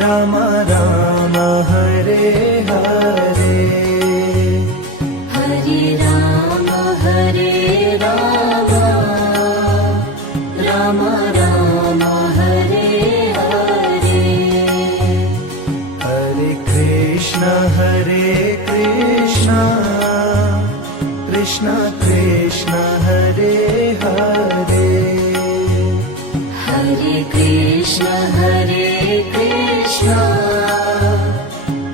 Ram Ram Hare Hare, Hare Ram Ram Ram Hare Hare. Hare Krishna Krishna Krishna Hare Hare, Hare Krishna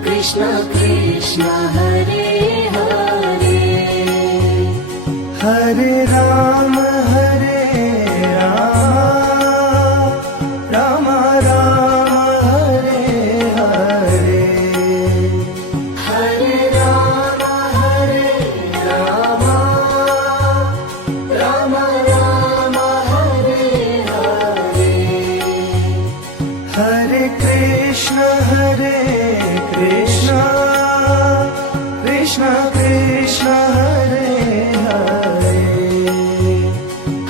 Krishna Krishna Hare Hare. Hare Ram Ram Ram Hare Hare, Hare Ram Ram Ram Hare Hare. Hare Krishna Krishna Krishna Hare Hare,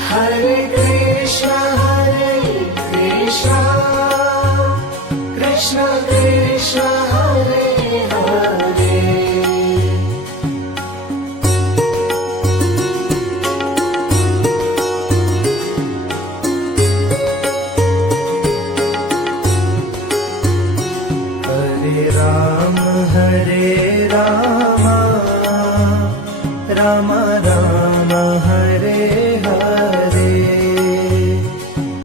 Hare Krishna Krishna Krishna